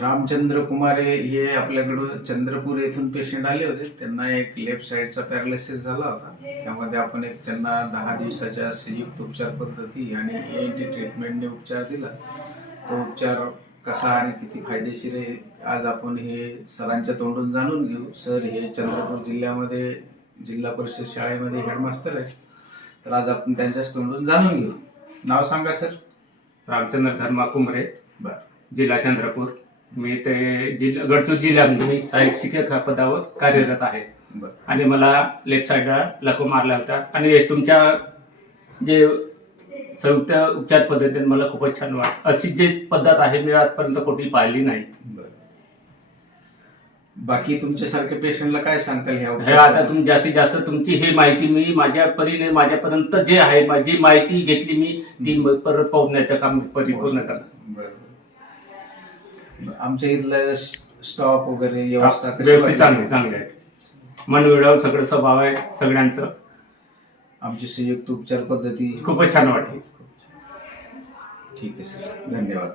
रामचंद्र कुमारे हे आपल्याकडं चंद्रपूर येथून पेशंट आले होते. त्यांना एक लेफ्ट साईडचा पॅरालिसिस झाला होता. त्यामध्ये आपण एक त्यांना दहा दिवसाच्या संयुक्त उपचार पद्धती आणि एंटी ट्रीटमेंटने उपचार दिला. तो उपचार कसा आणि किती फायदेशीर आहे आज आपण हे सरांच्या तोंडून जाणून घेऊ. सर हे चंद्रपूर जिल्ह्यामध्ये जिल्हा परिषद शाळेमध्ये हेडमास्तर आहेत. तर आज आपण त्यांच्याच तोंडून जाणून घेऊ. नाव सांगा सर. रामचंद्र धर्मा कुंभरे जिल्हा चंद्रपूर. मी ते जिल्हा गडचिरोली जिल्ह्यामध्ये मी सहाय्यक शिक्षक पदावर कार्यरत आहे. आणि मला लेफ्ट साईडला लको मारला होता. आणि तुमच्या जे संयुक्त उपचार पद्धतीने मला खूपच छान वाट अशी जी पद्धत आहे मी आजपर्यंत कुठेही पाहिली नाही. बाकी तुमच्यासारख्या पेशंटला काय सांगता ह्या हे आता तुम्ही जास्तीत जास्त तुमची ही माहिती मी माझ्या परीने माझ्यापर्यंत जे आहे माझी माहिती घेतली मी ती परत पोहोचण्याचं काम परिपूर्ण करणार. आमच्या इथलं स्टॉक वगैरे व्यवस्था? चांगली चांगली आहे. मन मिळव सगळं स्वभाव आहे सगळ्यांचं. आमची संयुक्त उपचार पद्धती खूपच छान वाटली. ठीक आहे सर. धन्यवाद